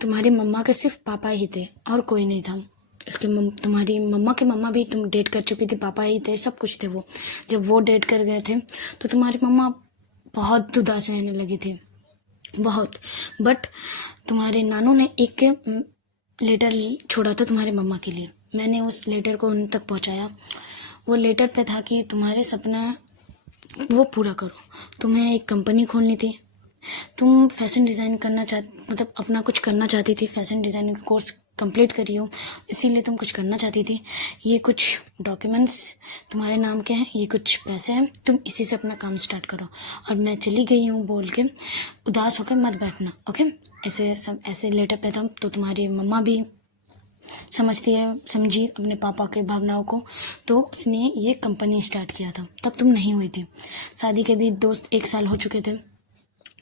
तुम्हारी मम्मा के सिर्फ पापा ही थे और कोई नहीं था। तुम्हारी मम्मा के मम्मा भी तुम डेट कर चुकी थी, पापा ही थे, सब कुछ थे वो। जब वो डेट कर गए थे तो तुम्हारी मम्मा बहुत उदास रहने लगी थी, बहुत। बट तुम्हारे नानू ने एक लेटर छोड़ा था तुम्हारी मम्मा के लिए। मैंने उस लेटर को उन तक पहुंचाया। वो लेटर पे था कि तुम्हारे सपना वो पूरा करो। तुम्हें एक कंपनी खोलनी थी, तुम फैशन डिज़ाइन करना मतलब अपना कुछ करना चाहती थी। फैशन डिज़ाइनिंग का कोर्स कंप्लीट करी हो, इसीलिए तुम कुछ करना चाहती थी। ये कुछ डॉक्यूमेंट्स तुम्हारे नाम के हैं, ये कुछ पैसे हैं, तुम इसी से अपना काम स्टार्ट करो। और मैं चली गई हूँ बोल के उदास होकर मत बैठना, ओके। ऐसे लेटर पे था तो तुम्हारी मम्मा भी समझी अपने पापा के भावनाओं को, तो उसने ये कंपनी स्टार्ट किया था। तब तुम नहीं हुई थी, शादी के भी 1 साल हो चुके थे।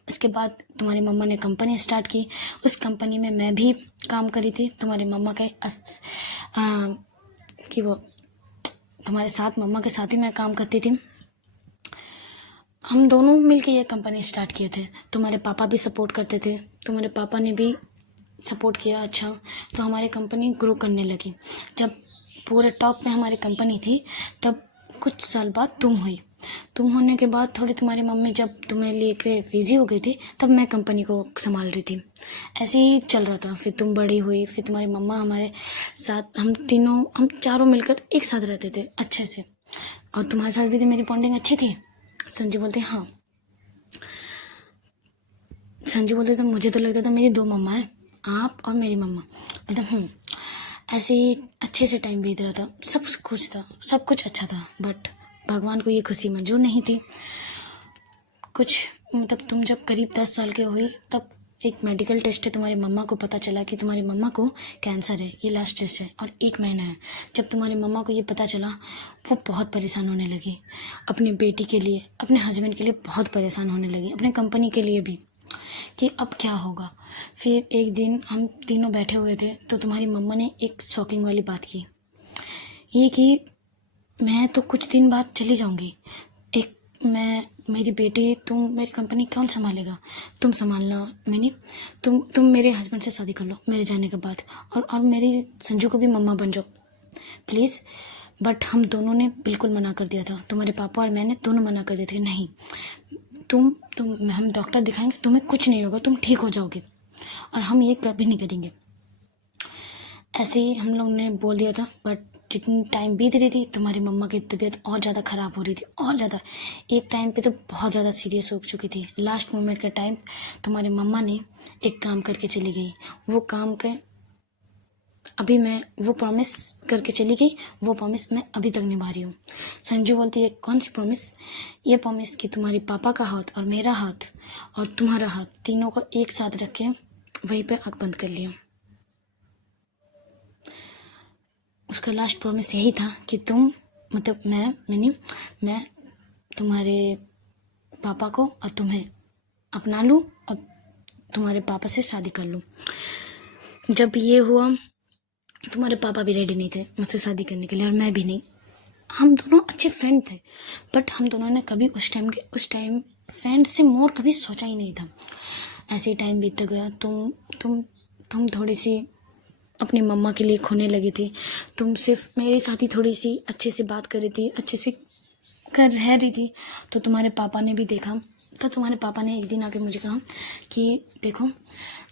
इसके बाद तुम्हारी मम्मा ने कंपनी स्टार्ट की। उस कंपनी में मैं भी काम करी थी तुम्हारी मम्मा के कि वो तुम्हारे साथ, मम्मा के साथ ही मैं काम करती थी। हम दोनों मिलकर ये कंपनी स्टार्ट किए थे। तुम्हारे पापा भी सपोर्ट करते थे, तुम्हारे पापा ने भी सपोर्ट किया। अच्छा, तो हमारी कंपनी ग्रो करने लगी। जब पूरे टॉप में हमारी कंपनी थी तब कुछ साल बाद तुम हुई। तुम होने के बाद थोड़ी तुम्हारी मम्मी जब तुम्हें लेके बिजी हो गई थी, तब मैं कंपनी को संभाल रही थी। ऐसे ही चल रहा था। फिर तुम बड़ी हुई, फिर तुम्हारी मम्मा हमारे साथ, हम चारों मिलकर एक साथ रहते थे अच्छे से। और तुम्हारे साथ भी तो मेरी बॉन्डिंग अच्छी थी। संजू बोलते हाँ, संजू बोलते तो मुझे तो लगता था मेरी 2 मम्मा है, आप और मेरी मम्मा। एकदम ऐसे ही अच्छे से टाइम बीत रहा था, सब कुछ था, सब कुछ अच्छा था। बट भगवान को ये खुशी मंजूर नहीं थी। कुछ मतलब तुम जब करीब 10 साल के हुई तब एक मेडिकल टेस्ट है, तुम्हारी मम्मा को पता चला कि तुम्हारी मम्मा को कैंसर है। ये लास्ट टेस्ट है और 1 महीना है। जब तुम्हारी मम्मा को ये पता चला, वो बहुत परेशान होने लगी। अपनी बेटी के लिए, अपने हस्बैंड के लिए बहुत परेशान होने लगी, अपने कंपनी के लिए भी, कि अब क्या होगा। फिर एक दिन हम तीनों बैठे हुए थे तो तुम्हारी मम्मा ने एक शॉकिंग वाली बात की, ये कि मैं तो कुछ दिन बाद चली जाऊंगी, मेरी बेटी, तुम मेरी कंपनी कौन संभालेगा, तुम संभालना। मैंने तुम मेरे हस्बैंड से शादी कर लो मेरे जाने के बाद, और मेरी संजू को भी मम्मा बन जाओ प्लीज़। बट हम दोनों ने बिल्कुल मना कर दिया था, तुम्हारे पापा और मैंने दोनों मना कर दिए थे, नहीं हम डॉक्टर दिखाएंगे, तुम्हें कुछ नहीं होगा, तुम ठीक हो जाओगे, और हम ये कभी नहीं करेंगे। ऐसे ही हम लोग ने बोल दिया था। बट जितनी टाइम बीत रही थी, तुम्हारी मम्मा की तबीयत और ज़्यादा ख़राब हो रही थी, और ज़्यादा। एक टाइम पे तो बहुत ज़्यादा सीरियस हो चुकी थी। लास्ट मोमेंट के टाइम तुम्हारी मम्मा ने एक काम करके चली गई। वो काम के अभी मैं वो प्रॉमिस करके चली गई, वो प्रॉमिस मैं अभी तक निभा रही हूँ। संजू बोलती है कौन सी प्रॉमिस? ये प्रॉमिस कि तुम्हारी पापा का हाथ और मेरा हाथ और तुम्हारा हाथ, तीनों को एक साथ रख के वहीं पे आँख बंद कर लिया। उसका लास्ट प्रॉमिस यही था कि तुम, मतलब मैं तुम्हारे पापा को और तुम्हें अपना लूँ और तुम्हारे पापा से शादी कर लूँ। जब ये हुआ, तुम्हारे पापा भी रेडी नहीं थे मुझसे शादी करने के लिए, और मैं भी नहीं। हम दोनों अच्छे फ्रेंड थे, बट हम दोनों ने कभी उस टाइम फ्रेंड से मोर कभी सोचा ही नहीं था। ऐसे ही टाइम बीतता गया। तुम थोड़ी सी अपनी मम्मा के लिए खोने लगी थी। तुम सिर्फ मेरे साथ ही थोड़ी सी अच्छे से बात कर रही थी, अच्छे से कर रह रही थी। तो तुम्हारे पापा ने भी देखा, तो तुम्हारे पापा ने एक दिन आके मुझे कहा कि देखो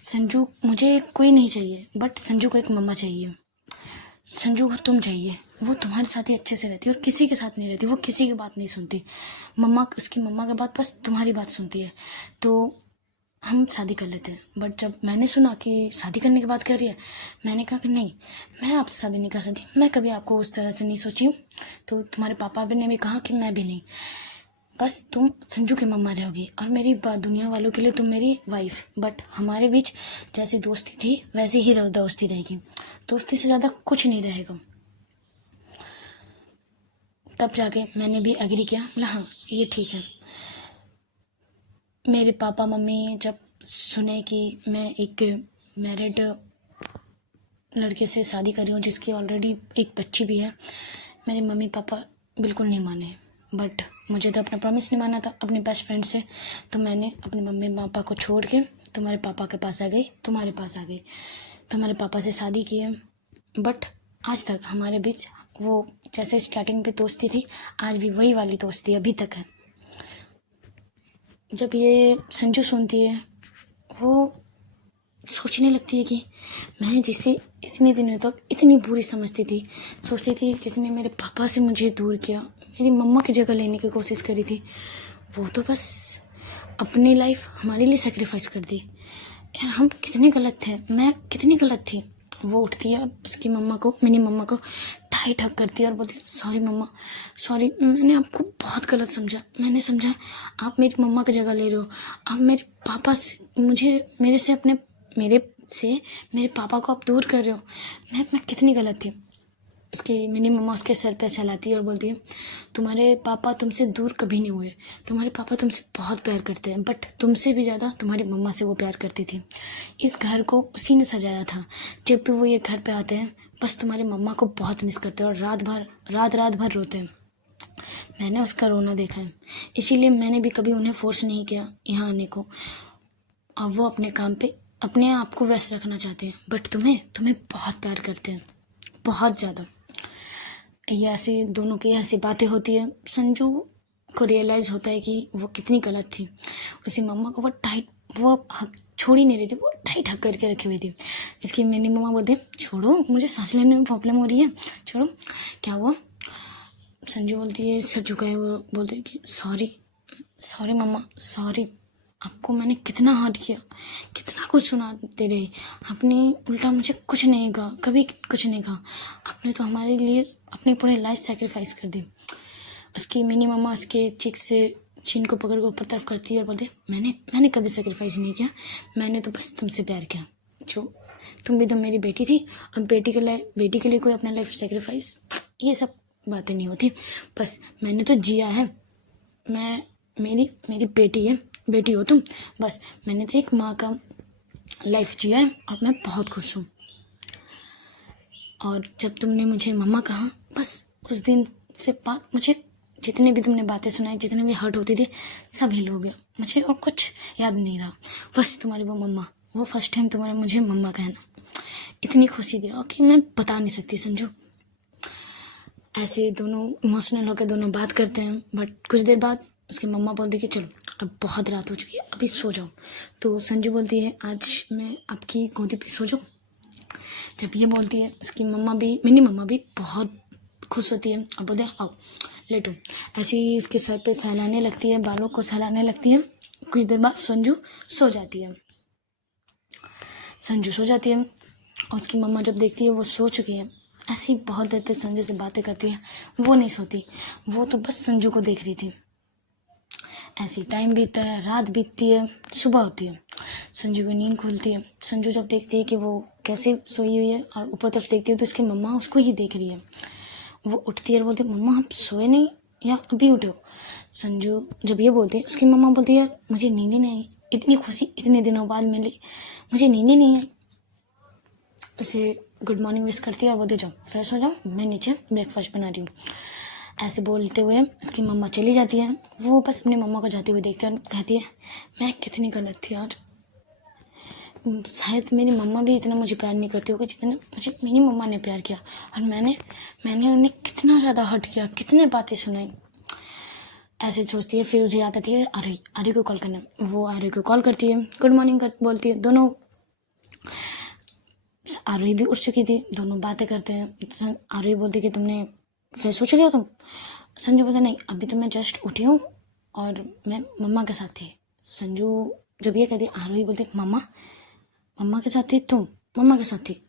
संजू, मुझे कोई नहीं चाहिए, बट संजू को एक मम्मा चाहिए। संजू को तुम चाहिए, वो तुम्हारे साथ ही अच्छे से रहती है और किसी के साथ नहीं रहती। वो किसी की बात नहीं सुनती, उसकी मम्मा की बात बस तुम्हारी बात सुनती है। तो हम शादी कर लेते हैं। बट जब मैंने सुना कि शादी करने की बात कर रही है, मैंने कहा कि नहीं, मैं आपसे शादी नहीं कर सकती, मैं कभी आपको उस तरह से नहीं सोची हूँ। तो तुम्हारे पापा ने भी कहा कि मैं भी नहीं, बस तुम संजू की मम्मा रहोगी और मेरी दुनिया वालों के लिए तुम मेरी वाइफ। बट हमारे बीच जैसी दोस्ती थी वैसी ही दोस्ती रहेगी, दोस्ती से ज़्यादा कुछ नहीं रहेगा। तब जाके मैंने भी एग्री किया, बोला हाँ ये ठीक है। मेरे पापा मम्मी जब सुने कि मैं एक मैरिड लड़के से शादी कर रही हूँ जिसकी ऑलरेडी एक बच्ची भी है, मेरे मम्मी पापा बिल्कुल नहीं माने। बट मुझे तो अपना प्रॉमिस नहीं माना था अपने बेस्ट फ्रेंड से, तो मैंने अपने मम्मी पापा को छोड़ के तुम्हारे पापा के पास आ गई, तुम्हारे पास आ गई, तुम्हारे पापा से शादी की है, बट आज तक हमारे बीच वो जैसे स्टार्टिंग पे दोस्ती थी, आज भी वही वाली दोस्ती अभी तक है। जब ये संजू सुनती है, वो सोचने लगती है कि मैं जिसे इतने दिनों तक इतनी बुरी समझती थी, सोचती थी जिसने मेरे पापा से मुझे दूर किया, मेरी मम्मा की जगह लेने की कोशिश करी थी, वो तो बस अपनी लाइफ हमारे लिए सेक्रीफाइस कर दी। यार हम कितने गलत थे, मैं कितनी गलत थी। वो उठती है और उसकी मम्मा को, मेरी मम्मा को टाइट हक करती है और बोलती है सॉरी मम्मा, सॉरी, मैंने आपको बहुत गलत समझा, मैंने समझा आप मेरी मम्मा की जगह ले रहे हो, आप मेरे पापा से मेरे पापा को आप दूर कर रहे हो, मैं कितनी गलत थी। मेरी मम्मा उसके सर पे सहलाती है और बोलती है तुम्हारे पापा तुमसे दूर कभी नहीं हुए, तुम्हारे पापा तुमसे बहुत प्यार करते हैं, बट तुमसे भी ज़्यादा तुम्हारी मम्मा से वो प्यार करती थी। इस घर को उसी ने सजाया था। जब भी वो ये घर पे आते हैं बस तुम्हारी मम्मा को बहुत मिस करते हैं और रात भर रोते हैं। मैंने उसका रोना देखा है, इसीलिए मैंने भी कभी उन्हें फोर्स नहीं किया यहाँ आने को। और वो अपने काम पे अपने आप को व्यस्त रखना चाहते हैं, बट तुम्हें बहुत प्यार करते हैं, बहुत ज़्यादा। ये ऐसी दोनों की ऐसी बातें होती है, संजू को रियलाइज़ होता है कि वो कितनी गलत थी। उसी मम्मा को वो हक छोड़ ही नहीं रही थी, वो टाइट हक करके रखी हुई थी। इसकी मेरी मम्मा बोलती है छोड़ो, मुझे सांस लेने में प्रॉब्लम हो रही है, छोड़ो, क्या हुआ। संजू बोलती है, सर झुकाए वो बोलते कि सॉरी मम्मा, सॉरी, आपको मैंने कितना हर्ट किया, कितना कुछ सुनाते रहे, आपने उल्टा मुझे कुछ नहीं कहा, कभी कुछ नहीं कहा, आपने तो हमारे लिए अपनी पूरी लाइफ सेक्रीफाइस कर दी। उसकी मिनी मम्मा उसके चीक से चीन को पकड़ कर ऊपर तरफ करती है और बोलती है मैंने कभी सेक्रीफाइस नहीं किया, मैंने तो बस तुमसे प्यार किया, जो तुम भी तो मेरी बेटी थी, अब बेटी के लिए कोई अपना लाइफ सेक्रीफाइस, ये सब बातें नहीं होती, बस मैंने तो जिया है, मेरी बेटी हो तुम, बस मैंने तो एक माँ का लाइफ जिया है और मैं बहुत खुश हूँ। और जब तुमने मुझे मम्मा कहा, बस उस दिन से बाद मुझे जितने भी तुमने बातें सुनाई, जितने भी हर्ट होती थी, सब हिल हो गया, मुझे और कुछ याद नहीं रहा, बस तुम्हारी वो मम्मा, वो फर्स्ट टाइम तुम्हारे मुझे मम्मा कहना इतनी खुशी दिया कि मैं बता नहीं सकती संजू। ऐसे दोनों इमोशनल होकर दोनों बात करते हैं, बट कुछ देर बाद उसकी मम्मा बोलती कि चलो अब बहुत रात हो चुकी है, अभी सो जाओ। तो संजू बोलती है आज मैं आपकी गोदी पे सो जाऊँ। जब ये बोलती है उसकी मेरी मम्मा भी बहुत खुश होती है और बोलते हैं आओ लेटो। ऐसे ही उसके सर पे सहलाने लगती है, बालों को सहलाने लगती है। कुछ देर बाद संजू सो जाती है और उसकी मम्मा जब देखती है वो सो चुकी है, ऐसे ही बहुत देर तक संजू से बातें करती है, वो नहीं सोती, वो तो बस संजू को देख रही थी। ऐसे टाइम बीतता है, रात बीतती है, सुबह होती है, संजू की नींद खुलती है। संजू जब देखती है कि वो कैसे सोई हुई है और ऊपर तरफ देखती है तो उसकी मम्मा उसको ही देख रही है। वो उठती है और बोलती है मम्मा आप सोए नहीं या अभी उठे हो। संजू जब ये बोलती है उसकी मम्मा बोलती है मुझे नींद ही नहीं आई, इतनी खुशी इतने दिनों बाद मिली, मुझे नींद ही नहीं आई। उसे गुड मॉर्निंग विश करती है और बोलती जाओ फ्रेश हो जाओ, मैं नीचे ब्रेकफास्ट बना रही हूँ। ऐसे बोलते हुए उसकी मम्मा चली जाती है। वो बस अपनी मम्मा को जाते हुए देखती है और कहती है मैं कितनी गलत थी यार, शायद मेरी मम्मा भी इतना मुझे प्यार नहीं करती होगी जितना मुझे मेरी मम्मा ने प्यार किया, और मैंने उन्हें कितना ज़्यादा हर्ट किया, कितने बातें सुनाई। ऐसे सोचती है। फिर उसे याद आती है आर्य को कॉल करना। वो आर्य को कॉल करती है, गुड मॉर्निंग बोलती है। दोनों आरोही भी उठ चुकी थी, दोनों बातें करते हैं। आरोही बोलती कि तुमने फ्रेश हो चुके हो तुम। संजू बोलता नहीं अभी तो मैं जस्ट उठी हूँ और मैं मम्मा के साथ थी। संजू जब ये कहती आरोही बोलती मम्मा के साथ थी तुम, मम्मा के साथ थी।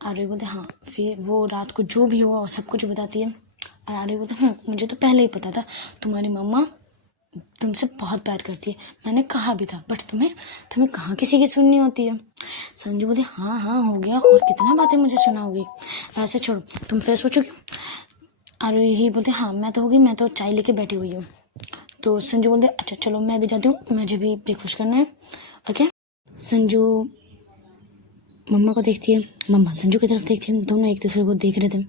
आरोही बोलते हाँ। फिर वो रात को जो भी हुआ वो सब कुछ बताती है और आरोही बोलते मुझे तो पहले ही पता था तुम्हारी मम्मा तुमसे बहुत प्यार करती है, मैंने कहा भी था, बट तुम्हें कहाँ किसी की सुननी होती है। संजू बोलती हाँ हो गया, और कितना बातें मुझे सुनाओगी, ऐसे छोड़ो तुम फ्रेश हो चुकी हो। आरोही बोलते हाँ मैं तो होगी, मैं तो चाय लेके बैठी हुई हूँ। तो संजू बोलते अच्छा चलो मैं भी जाती हूँ, मुझे भी ब्रेकफास्ट करना है। ओके। संजू मम्मा को देखती है, मम्मा संजू की तरफ देखती है, दोनों एक दूसरे को देख रहे थे।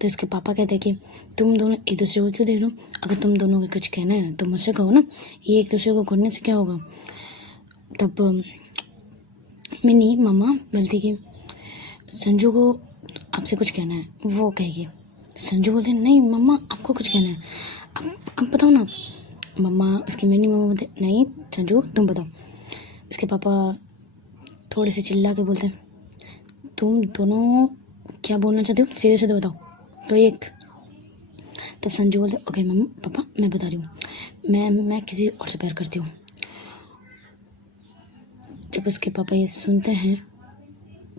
तो इसके पापा कहते हैं कि तुम दोनों एक दूसरे को क्यों देख रहे हो, अगर तुम दोनों को कुछ कहना है तो मुझसे कहो ना, ये एक दूसरे को घूरने से क्या होगा। तब मिनी मम्मा बोलती कि संजू को आपसे कुछ कहना है, वो कहेगी। संजू बोलते नहीं मम्मा आपको कुछ कहना है, अब बताओ ना। मम्मा इसकी मिनी मम्मा बोलते नहीं संजू तुम बताओ। इसके पापा थोड़े से चिल्ला के बोलते तुम दोनों क्या बोलना चाहते हो, सीधे सीधे बताओ। तो एक तब संजू बोलते ओके मम्मा पापा मैं बता रही हूँ, मैं किसी और से प्यार करती हूँ। जब उसके पापा ये सुनते हैं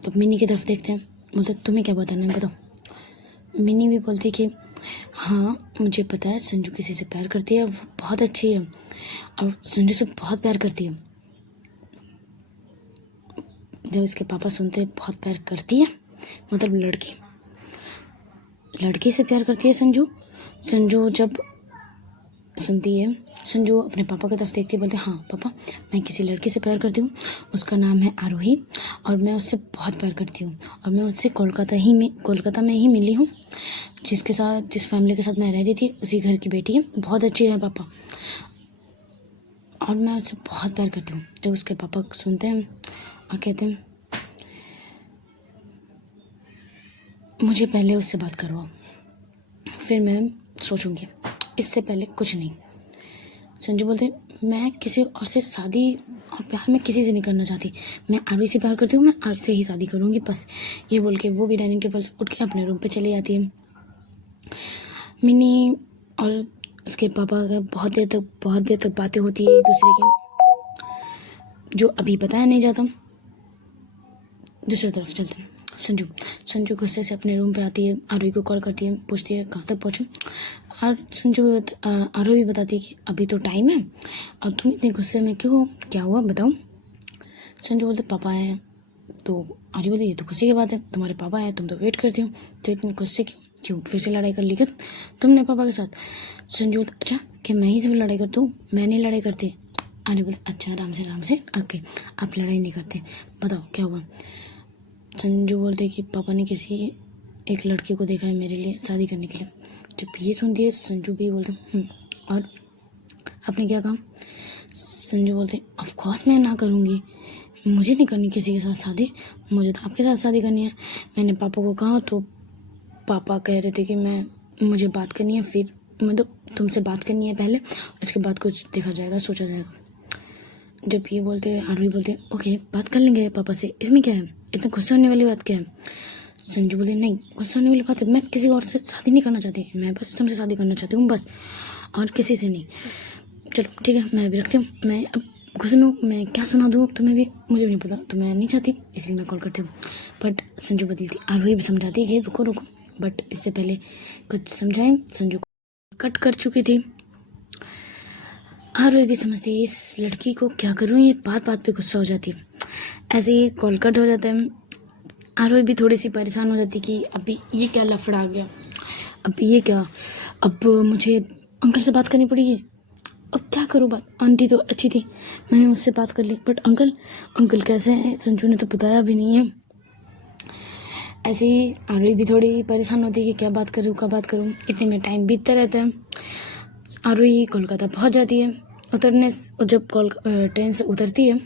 तब मिनी की तरफ देखते हैं, बोलते तुम्हें क्या बताना है बताओ। मिनी भी बोलती कि हाँ मुझे पता है संजू किसी से प्यार करती है, वो बहुत अच्छी है और संजू से बहुत प्यार करती है। जब इसके पापा सुनते हैं बहुत प्यार करती है मतलब लड़की से प्यार करती है संजू जब सुनती है, संजू अपने पापा की तरफ देखती है, बोलते हाँ पापा मैं किसी लड़की से प्यार करती हूँ, उसका नाम है आरोही और मैं उससे बहुत प्यार करती हूँ और मैं उससे कोलकाता में ही मिली हूँ। जिस फैमिली के साथ मैं रह रही थी उसी घर की बेटी है, बहुत अच्छी है पापा और मैं उससे बहुत प्यार करती हूँ। जब उसके पापा सुनते हैं और कहते हैं मुझे पहले उससे बात करवाओ, फिर मैं सोचूंगी, इससे पहले कुछ नहीं। संजू बोलते मैं किसी और से शादी और प्यार में किसी से नहीं करना चाहती, मैं आरवी से प्यार करती हूँ, मैं आरवी से ही शादी करूँगी बस। ये बोल के वो भी डाइनिंग टेबल से उठ के अपने रूम पे चली जाती है। मिनी और उसके पापा का बहुत देर तक बातें होती है एक दूसरे की, जो अभी बताया नहीं जाता। दूसरी तरफ चलते हैं। संजू गुस्से से अपने रूम पे आती है, आरवी को कॉल करती है, पूछती है कहाँ तक पहुँचूँ। और आरवी भी बताती है कि अभी तो टाइम है और तुम इतने गुस्से में क्यों हो, क्या हुआ बताओ। संजू बोलते पापा हैं, तो आरवी बोलती ये तो खुशी की बात है, तुम्हारे पापा हैं, तुम तो वेट करती हो, तो इतने गुस्से क्यों फिर से लड़ाई कर ली क्या तुमने पापा के साथ। संजू बोलते अच्छा कि मैं ही से लड़ाई करती हूँ, मैं नहीं लड़ाई करती। आरवी बोलते अच्छा आराम से ओके आप लड़ाई नहीं करते, बताओ क्या हुआ। संजू बोलते कि पापा ने किसी एक लड़के को देखा है मेरे लिए शादी करने के लिए। जब ये सुनती है संजू भी बोलते और आपने क्या कहा। संजू बोलते ऑफ कोर्स मैं ना करूँगी, मुझे नहीं करनी किसी के साथ शादी, मुझे तो आपके साथ शादी करनी है। मैंने पापा को कहा तो पापा कह रहे थे कि मुझे बात करनी है, फिर मतलब तुमसे बात करनी है पहले, उसके बाद कुछ देखा जाएगा सोचा जाएगा। जब ये बोलते आरवी बोलते ओके बात कर लेंगे पापा से, इसमें क्या है, इतना गुस्सा होने वाली बात क्या है। संजू बोले नहीं गुस्सा होने वाली बात है, मैं किसी और से शादी नहीं करना चाहती, मैं बस तुमसे शादी करना चाहती हूँ बस, और किसी से नहीं। चलो ठीक है मैं भी रखती हूँ, मैं अब गुस्से में हूँ, मैं क्या सुना दूँ तुम्हें भी, मुझे भी नहीं पता, तो मैं नहीं चाहती इसलिए मैं कॉल करती हूँ। बट संजू बदलती, आरवी भी समझाती है कि रुको, बट इससे पहले कुछ समझाएं। संजू को कट कर चुकी थी। आरवी भी समझती है इस लड़की को क्या करूँ, ये बात पे गुस्सा हो जाती है। ऐसे ही कॉल कट हो जाता है। आरवी भी थोड़ी सी परेशान हो जाती कि अभी ये क्या लफड़ा आ गया, अब ये क्या, अब मुझे अंकल से बात करनी पड़ेगी, अब क्या करूँ बात। आंटी तो अच्छी थी, मैंने उससे बात कर ली, बट अंकल कैसे हैं, संजू ने तो बताया भी नहीं है। ऐसे ही आरवी भी थोड़ी परेशान होती है कि क्या बात करूँ। इतने में टाइम बीतता रहता है। आरवी कोलकाता पहुंच जाती है। जब ट्रेन से उतरती है,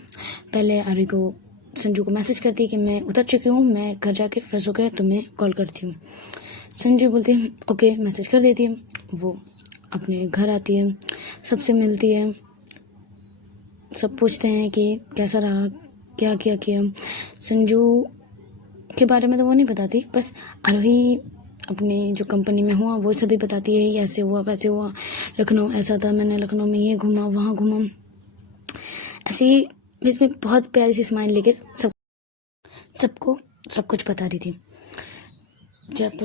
पहले आरवी को संजू को मैसेज करती है कि मैं उतर चुकी हूँ, मैं घर जाके फ्रेश होकर तुम्हें कॉल करती हूँ। संजू बोलती है ओके मैसेज कर देती है। वो अपने घर आती है, सबसे मिलती है, सब पूछते हैं कि कैसा रहा, क्या किया। संजू के बारे में तो वो नहीं बताती, बस आरोही अपने जो कंपनी में हुआ वो सभी बताती है, ऐसे हुआ वैसे हुआ, लखनऊ ऐसा था, मैंने लखनऊ में ये घूमा वहाँ घूमा। ऐसे ही इसमें बहुत प्यारी सी स्माइल लेकर सबको सब कुछ बता रही थी। जब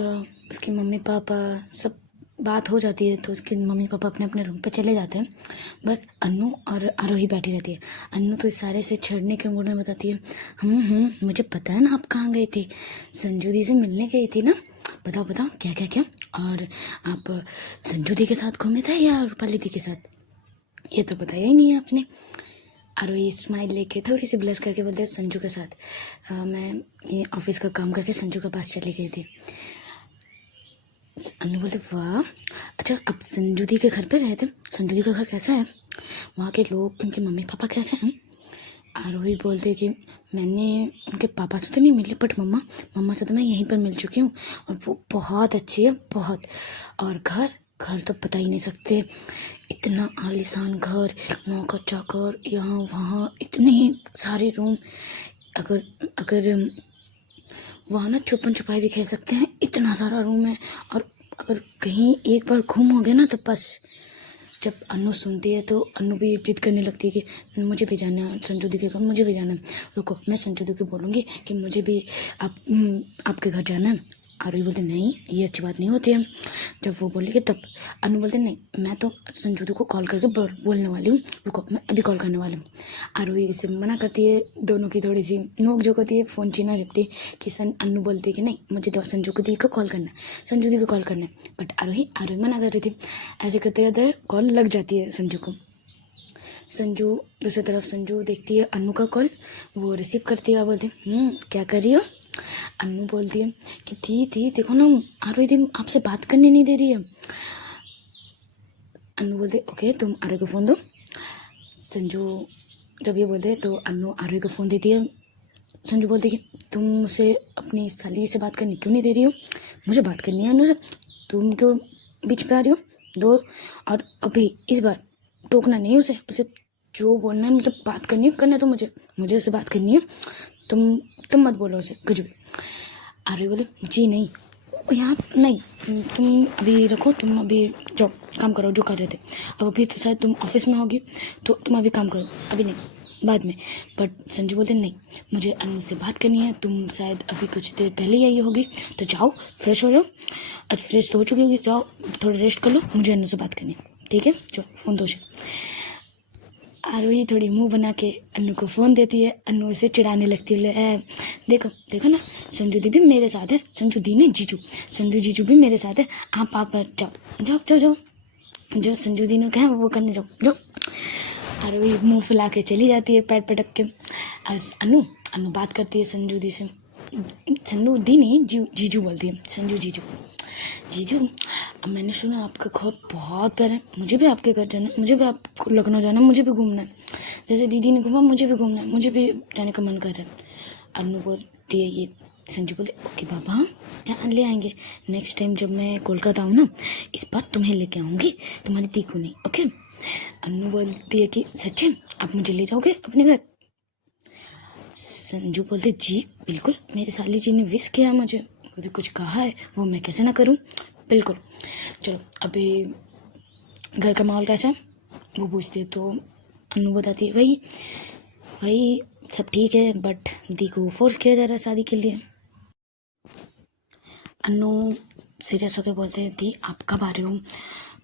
उसके मम्मी पापा सब बात हो जाती है तो उसके मम्मी पापा अपने अपने रूम पे चले जाते हैं, बस अन्नू और आरोही बैठी रहती है। अन्नू तो इस सारे से छेड़ने के मूड में बताती है मुझे पता है ना आप कहाँ गई थी, संजू दी से मिलने गई थी ना, बताओ क्या, और आप संजू दी के साथ घूमे थे या रूपाली दी के साथ, ये तो बताया ही नहीं है आपने। आरोही स्माइल लेके थोड़ी सी ब्लश करके बोलते हैं संजू के साथ, मैं ये ऑफिस का काम करके संजू के पास चली गई थी। अन्नू बोलते वाह अच्छा अब संजू दी के घर पे रहे थे, संजू दी का घर कैसा है, वहाँ के लोग उनके मम्मी पापा कैसे हैं, आरोही बोलते कि मैंने उनके पापा से तो नहीं मिली, बट मम्मा से तो मैं यहीं पर मिल चुकी हूँ और वो बहुत अच्छी है, बहुत। और घर घर तो बता ही नहीं सकते, इतना आलीशान घर, नौकर चाकर यहाँ वहाँ, इतने सारे रूम। अगर अगर वहाँ ना छुपन छुपाई भी खेल सकते हैं, इतना सारा रूम है। और अगर कहीं एक बार घूम हो गया ना तो बस। जब अन्नू सुनती है तो अन्नू भी जिद करने लगती है कि मुझे भी जाना है संजू दी के घर, मुझे भी जाना है। रुको, मैं संजू दी को बोलूँगी कि मुझे भी आपके घर जाना है। आरोही बोलते नहीं, ये अच्छी बात नहीं होती है। जब वो बोलेगी तब अन्नू बोलते नहीं, मैं तो संजू दी को कॉल करके बोलने वाली हूँ, रुको मैं अभी कॉल करने वाली हूँ। आरोही से मना करती है, दोनों की थोड़ी सी नोक झोंक होती है, फ़ोन छीना झपटी कि अन्नू बोलती है कि नहीं, मुझे तो संजू दी को कॉल करना है, संजू दी को कॉल करना है। बट आरोही मना कर रही थी। ऐसे करते करते कॉल लग जाती है संजू को। संजू दूसरी तरफ संजू देखती है अन्नू का कॉल, वो रिसीव करती है, बोलती क्या कर रही हो। अन्नू बोलती है कि दी देखो ना, आरोही दी आपसे बात करने नहीं दे रही है। अन्नू बोलते ओके, तुम आरोही को फ़ोन दो। संजू जब ये बोलते तो अन्नू आरोही को फ़ोन देती है। संजू बोलती कि तुम मुझसे अपनी साली से बात करने क्यों नहीं दे रही हो, मुझे बात करनी है अन्नू से, तुम क्यों बीच पे आ रही हो दो। और अभी इस बार टोकना नहीं उसे जो बोलना है, मतलब बात करनी है, करना तो मुझे उससे बात करनी है, तुम मत बोलो उसे कुछ भी। आरोही बोले जी नहीं, यहाँ नहीं, तुम अभी रखो, तुम अभी जाओ काम करो जो कर रहे थे। अब अभी तो शायद तुम ऑफिस में होगी तो तुम अभी काम करो, अभी नहीं, बाद में। बट संजू बोलते नहीं, मुझे अन्नू से बात करनी है, तुम शायद अभी कुछ देर पहले ही आई होगी, तो जाओ फ्रेश हो जाओ, आज फ्रेश तो हो चुकी होगी, जाओ थोड़ा रेस्ट कर लो, मुझे अन्नू से बात करनी है, ठीक है, चलो फ़ोन दो। आरोही थोड़ी मुंह बना के अन्नू को फ़ोन देती है। अन्नू इसे चिढ़ाने लगती है, देखो ना, संजू दी भी मेरे साथ है, संजू दी नहीं जीजू, संजू जीजू भी मेरे साथ है, आप जाओ जाओ जाओ जाओ, जो संजू दी ने कहा वो करने जाओ जाओ। आरोही मुंह फुला के चली जाती है पैर पटक के। अन्नू बात करती है संजू दी से, संजू दी नहीं जीजू बोलती है, संजू जीजू अब मैंने सुना आपका घर बहुत प्यारा है, मुझे भी आपके घर जाना है, मुझे भी आपको लखनऊ जाना है, मुझे भी घूमना है, जैसे दीदी ने घूमा मुझे भी घूमना है, मुझे भी जाने का मन कर रहा है। अन्नू बोलती है ये, संजू बोलते ओके बाबा जान ले आएंगे, नेक्स्ट टाइम जब मैं कोलकाता आऊँ ना, इस बार तुम्हें लेके आऊँगी, तुम्हारी दी को नहीं, ओके। अन्नू बोलती है कि सच्ची आप मुझे ले जाओगे अपने घर। संजू बोलते जी बिल्कुल, मेरे साली जी ने विश किया मुझे कुछ कहा है, वो मैं कैसे ना करूं, बिल्कुल। चलो अभी घर का माहौल कैसा है वो पूछती है, तो अन्नू बताती है वही सब ठीक है, बट दी को फोर्स किया जा रहा है शादी के लिए। अन्नू सीरियस होकर बोलते हैं दी आप कब आ रहे हो,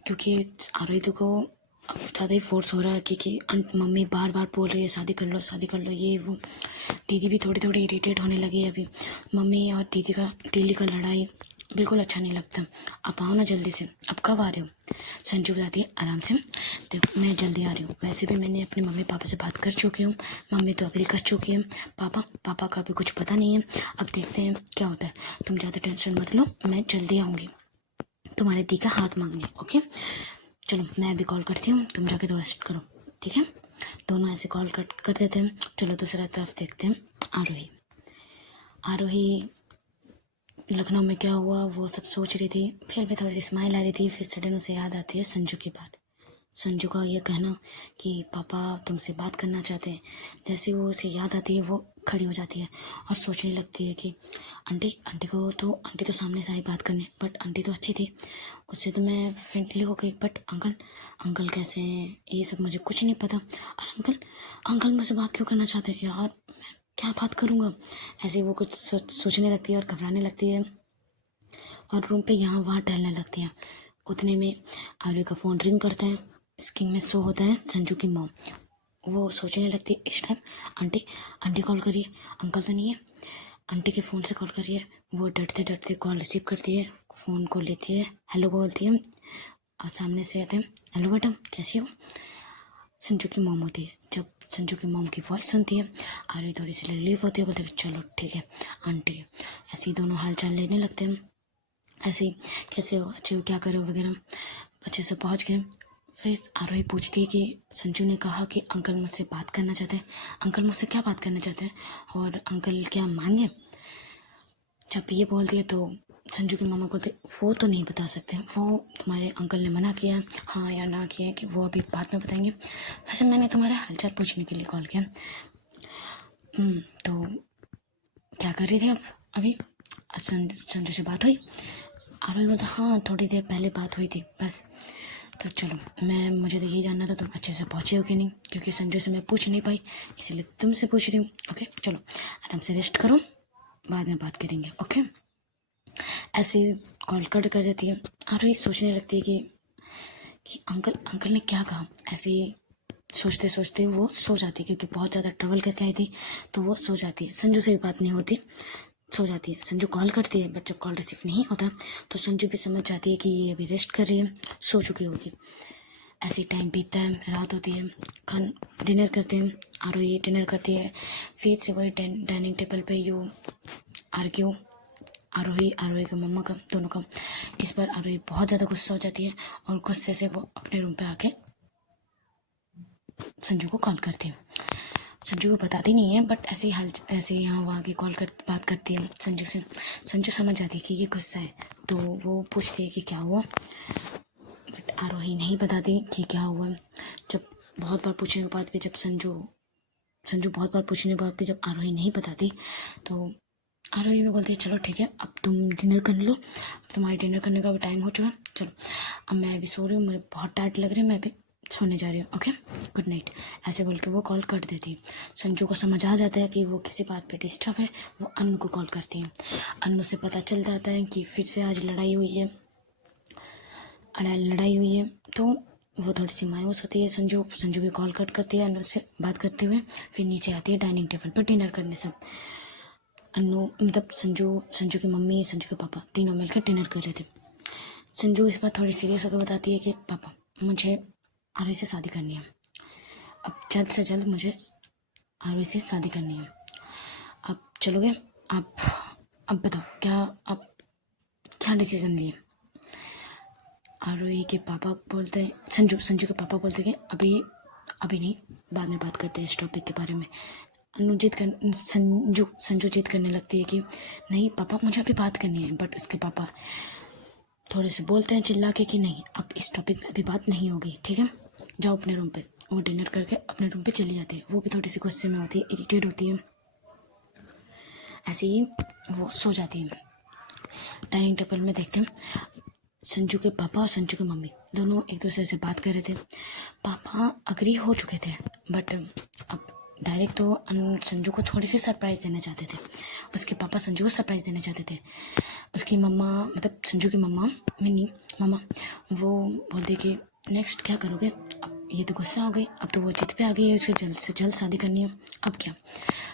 क्योंकि आरोही को अब ज़्यादा ही फोर्स हो रहा है, क्योंकि मम्मी बार बार बोल रही है शादी कर लो ये वो। दीदी भी थोड़ी इरिटेट होने लगी है अभी, मम्मी और दीदी का डेली का लड़ाई बिल्कुल अच्छा नहीं लगता, आप आओ ना जल्दी से, अब कब आ रहे हो। संजू बताती है आराम से, देखो मैं जल्दी आ रही हूँ, वैसे भी मैंने अपने मम्मी पापा से बात कर चुकी हूँ, मम्मी तो अग्री कर चुकी है, पापा का भी कुछ पता नहीं है, अब देखते हैं क्या होता है, तुम ज़्यादा टेंशन मत लो, मैं जल्दी आऊँगी तुम्हारे दी का हाथ मांगने, ओके। चलो मैं अभी कॉल करती हूँ, तुम जाके तो रेस्ट करो, ठीक है। दोनों ऐसे कॉल कट कर देते हैं। चलो दूसरा तरफ देखते हैं। आरोही लखनऊ में क्या हुआ वो सब सोच रही थी, फिर भी थोड़ी सी स्माइल आ रही थी, फिर सडन उसे याद आती है संजू की बात, संजू का ये कहना कि पापा तुमसे बात करना चाहते हैं। जैसे वो उसे याद आती है वो खड़ी हो जाती है और सोचने लगती है कि आंटी तो सामने से आई बात करने, बट आंटी तो अच्छी थी, उससे तो मैं फ्रेंडली हो गई, बट अंकल कैसे हैं ये सब मुझे कुछ नहीं पता, और अंकल मुझसे बात क्यों करना चाहते हैं यार, मैं क्या बात करूँगा। ऐसे वो कुछ सोचने लगती है और घबराने लगती है और रूम पे यहाँ वहाँ टहलने लगती है। उतने में आरोही का फ़ोन रिंग करता है, स्क्रीन में शो होता है संजू की मॉम। वो सोचने लगती है इस टाइम आंटी कॉल करिए, अंकल तो नहीं है, आंटी के फ़ोन से कॉल करिए। वो डरते कॉल रिसीव करती है, फ़ोन को लेती है, हेलो बोलती है, और सामने से आते हैं हेलो मैडम कैसी हो। संजू की मॉम होती है। जब संजू की मॉम की वॉइस सुनती है आरोही थोड़ी सी रिलीफ होती है, बोलते चलो ठीक है आंटी। ऐसे ही दोनों हाल चाल लेने लगते हैं, ऐसे ही कैसे हो, अच्छे हो, क्या कर रहे हो वगैरह, अच्छे से पहुँच गए। फिर आरोही पूछती है कि संजू ने कहा कि अंकल मुझसे बात करना चाहते हैं। अंकल मुझसे क्या बात करना चाहते हैं और अंकल क्या मांगे? जब ये बोलती है तो संजू की मामा बोलते वो तो नहीं बता सकते, वो तुम्हारे अंकल ने मना किया है, हाँ या ना किया है कि वो अभी बाद में बताएंगे। वैसे मैंने तुम्हारा हालचाल पूछने के लिए कॉल किया। तो क्या कर रही थी अब अभी? संजू से बात हुई? आरोही बोलता हाँ थोड़ी देर पहले बात हुई थी बस। तो चलो मुझे तो यही जानना था तुम अच्छे से पहुँचे हो कि नहीं, क्योंकि संजू से मैं पूछ नहीं पाई इसीलिए तुमसे पूछ रही हूँ। ओके चलो आराम से रेस्ट करो, बाद में बात करेंगे। ओके ऐसे कॉल कट कर देती है। आरोही सोचने लगती है कि अंकल ने क्या कहा। ऐसे ही सोचते सोचते वो सो जाती है, क्योंकि बहुत ज़्यादा ट्रैवल करके आई थी तो वो सो जाती है। संजू से भी बात नहीं होती, सो जाती है। संजू कॉल करती है बट जब कॉल रिसीव नहीं होता तो संजू भी समझ जाती है कि ये अभी रेस्ट कर रही है, सो चुकी होगी। ऐसे ही टाइम बीतता है, रात होती है, डिनर करते हैं। आरोही डिनर करती है, फिर से वही डाइनिंग टेबल पे यू आर्ग्यू आरोही का मम्मा का दोनों का। इस पर आरोही बहुत ज़्यादा गुस्सा हो जाती है और गुस्से से वो अपने रूम पे आके संजू को कॉल करती है। संजू को बताती नहीं है बट ऐसे ही यहाँ वहाँ की बात करती है संजू से। संजू समझ जाती है कि ये गुस्सा है तो वो पूछती है कि क्या हुआ, बट आरोही नहीं बताती कि क्या हुआ। जब बहुत बार पूछने के बाद भी जब संजू बहुत बार पूछने के बाद भी जब आरोही नहीं बताती तो आरोही भी बोलती है चलो ठीक है अब तुम डिनर कर लो, अब तुम्हारे डिनर करने का भी टाइम हो चुका है, चलो अब मैं अभी सो रही हूँ, मुझे बहुत टायर्ड लग रही है, मैं अभी सोने जा रही हूँ, ओके गुड नाइट। ऐसे बोल के वो कॉल कर देती है। संजू को समझ आ जाता है कि वो किसी बात पे डिस्टर्ब है, वो अन्नू को कॉल करती है। अन्नू से पता चल जाता है कि फिर से आज लड़ाई हुई है, तो वो थोड़ी सी मायूस होती है। संजू भी कॉल कट करती है अन्नू से बात करते हुए, फिर नीचे आती है डाइनिंग टेबल पर डिनर करने। सब अन्नू मतलब संजू की मम्मी, संजू के पापा तीनों मिलकर डिनर कर रहे थे। संजू इस बार थोड़ी सीरियस होकर बताती है कि पापा मुझे आरोही से शादी करनी है, अब जल्द से जल्द मुझे आरोही से शादी करनी है। आप चलोगे? आप अब बताओ क्या आप क्या डिसीजन लिए? आरोही के पापा बोलते हैं, संजू के पापा बोलते हैं कि अभी नहीं, बाद में बात करते हैं इस टॉपिक के बारे में। संजू जिद करने लगती है कि नहीं पापा मुझे अभी बात करनी है, बट उसके पापा थोड़े से बोलते हैं चिल्ला के कि नहीं अब इस टॉपिक में अभी बात नहीं होगी, ठीक है जाओ अपने रूम पे। वो डिनर करके अपने रूम पे चली जाती है। वो भी थोड़ी सी गुस्से में होती है, इरिटेट होती है। ऐसे ही वो सो जाती है। डाइनिंग टेबल में देखते हैं संजू के पापा और संजू की मम्मी दोनों एक दूसरे से बात कर रहे थे। पापा अग्री हो चुके थे बट अब डायरेक्ट तो संजू को थोड़ी सी सरप्राइज़ देना चाहते थे। उसके पापा संजू को सरप्राइज़ देना चाहते थे। उसकी मम्मा मतलब संजू की मम्मा मिनी मम्मा वो बोलती कि नेक्स्ट क्या करोगे, अब ये तो गुस्सा हो गई, अब तो वो जिद पे आ गई है, उसे जल्द से जल्द शादी करनी है, अब क्या?